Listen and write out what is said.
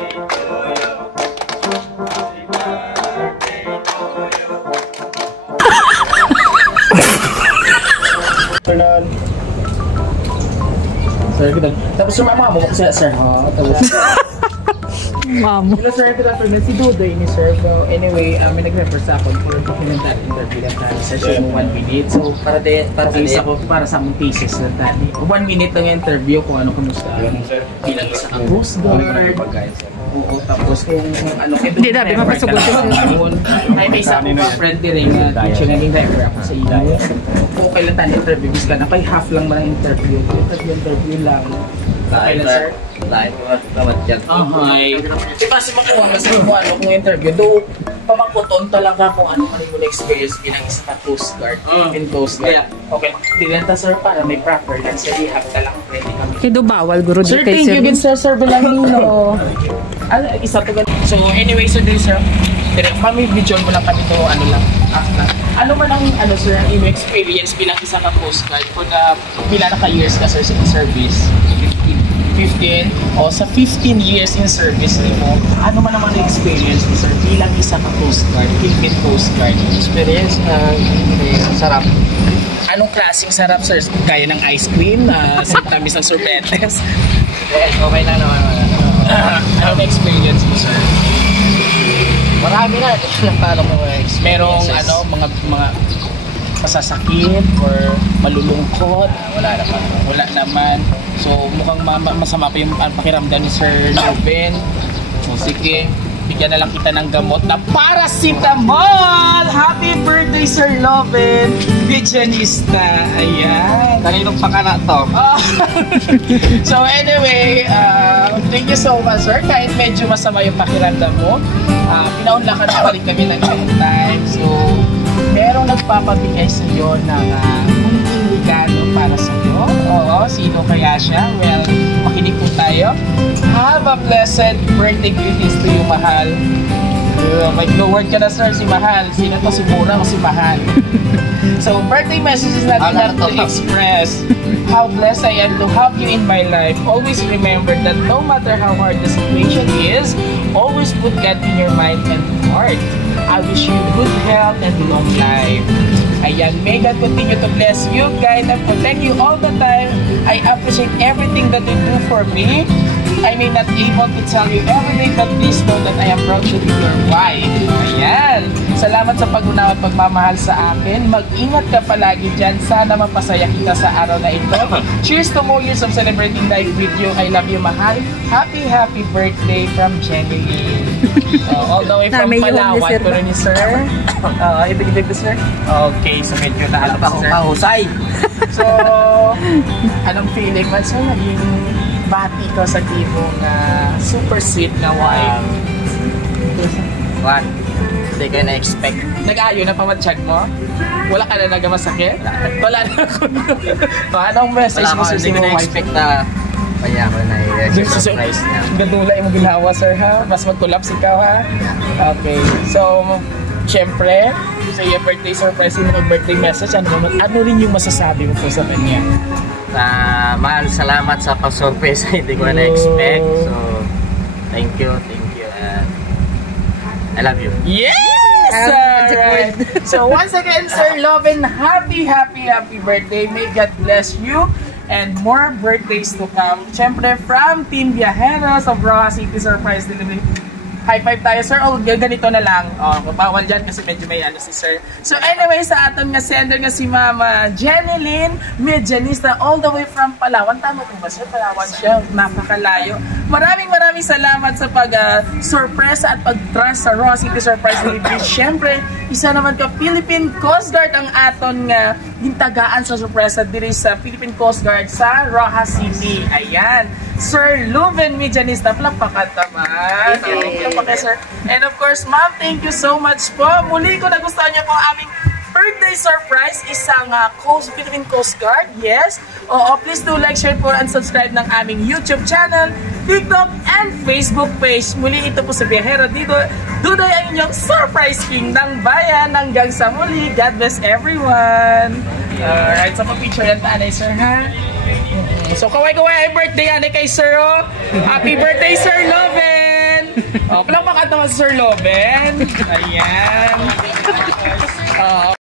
Sir, kita. Tapos yung mama mo kasi sir. Tapos. Mamo. Hello sir, good afternoon. Si Dudoy ni sir. So anyway, may nag-refer sa akin for documentary interview lang tayo. Sir, so 1 minute. So para sa ako, para sa among thesis lang tayo. 1 minute lang yung interview kung ano kumusta. Sir, bilang isa ka Coast Guard. Oo, tapos kung ano kayo. Hindi na, mapasugot ko. May isa ko friend din na teacher na yung driver ako sa ila. Kung kailan tayo interview, bis ka na kay half lang man ang interview. Interview lang. Kailan sir? Lahat ko naman dyan. Okay. Diba si makuha kasi kung ano kung interview, do pamangkuton talaga kung ano yung experience bilang isa ka Coast Guard in Coast Guard. Okay. Dilenta sir para may proper lang sa ihap talagang ready kami. Kaya bawal guro Sir, di kay thank you din sir Belamino. Isa to gan. So anyway sir, direct mami video mo lang kami to ano lang. Ano man ang ano sir ang imo experience bilang isa ka Coast Guard for the pila na ka years ka sir sa service? 15 o sa 15 years in service nimo, ano man naman ang experience ni sir bilang isa ka Coast Guard, Philippine Coast Guard? Experience sarap. Anong klaseng sarap sir? Gaya ng ice cream na tamis ng sorbetes? Okay na naman. Anong experience mo sir? Marami na. Paano mo experiences? Merong ano, mga masasakit or malulungkot? Wala naman. So mukhang masama pa yung pakiramdam ni Sir Loven. So sige, bigyan na lang kita ng gamot na paracetamol! Happy birthday Sir Loven! Visionista! Ayan! Kaninong pakana to? So anyway, thank you so much sir. Kahit medyo masama yung pakiramdam mo, pinaunlakan pa rin kami ng time. So merong nagpapabigay sa iyo ng regalo para sa iyo. Oo, sino kaya siya? Well, makinig po tayo. Have a blessed birthday greetings to you, Mahal. May no word ka na sir, si Mahal. Sino to? Si Mura o si Mahal? So, birthday messages natin yan to express how blessed I am to have you in my life. Always remember that no matter how hard the situation is, always put God in your mind and heart. I wish you good health and long life. Ayan, may God continue to bless you, guide and protect you all the time. I appreciate everything that you do for me. I may not able to tell you everything, but please know that I am proud to be your wife. Ayan. Salamat sa pag-unawa at pagmamahal sa akin. Mag-ingat ka palagi dyan. Sana mapasaya kita sa araw na ito. Cheers to more years of celebrating life with you. I love you, Mahal. Happy, happy birthday from Jenny Lynn. All the way from Palawan. Pero ni sir. Ibig to sir? Okay, so medyo naalap si sir. Pahusay. So, anong feeling man sir? Yung bati ko sa tibong super sweet na wife. What? Hindi kayo na-expect. Nag-ayo na pamatsyag mo? Wala ka na nagamasakit? Wala na ako. Anong message mo sa Hindi ko na-expect na kaya ako na i-surprise niya. Gadula yung ginawa sir ha? Mas mag-collapse ikaw ha? Okay. So, syempre, sa iyo birthday surprise, yung birthday message, ano rin yung masasabi mo po sa kanya? Mahal, salamat sa pag-surprise. Hindi ko na-expect. So, thank you. And I love you. Yes! Alright. So, once again, Sir Loven, happy birthday. May God bless you and more birthdays to come. Siyempre, from Team Viajeros of Rojas City Surprise Delivery. High five tayo, sir. O, ganito na lang. O, bawal dyan kasi medyo may ano si sir. So, anyway, sa aton nga sender nga si Mama Jenny Lynn, Medianista, all the way from Palawan. Tama po ba, sir? Palawan siya. Napakalayo. Maraming salamat sa pag-surprise at pag-trust sa Rojas City Surprise Delivery. Siyempre, isa naman ka Philippine Coast Guard ang aton nga gintagaan sa surpresa diri sa Philippine Coast Guard sa Rojas City. Ayan. Sir Loven Medianista, palakpakan naman. Okay, sir. And of course, ma'am, thank you so much po. Muli ko nagustuhan niyo po ang aming birthday surprise, isang Philippine Coast Guard. Yes. Oo, please do like, share po, and subscribe ng aming YouTube channel, TikTok, and Facebook page. Muli ito po sa Biyahero dito. Dudoy ang inyong surprise king ng bayan. Hanggang sa muli. God bless everyone. Alright, so pag-picture yan taanay, sir, ha? So, kaway-kaway ay birthday yan kay Sir, oh. Happy birthday, Sir Loven! Palakpakan naman si Sir Loben. Ayan.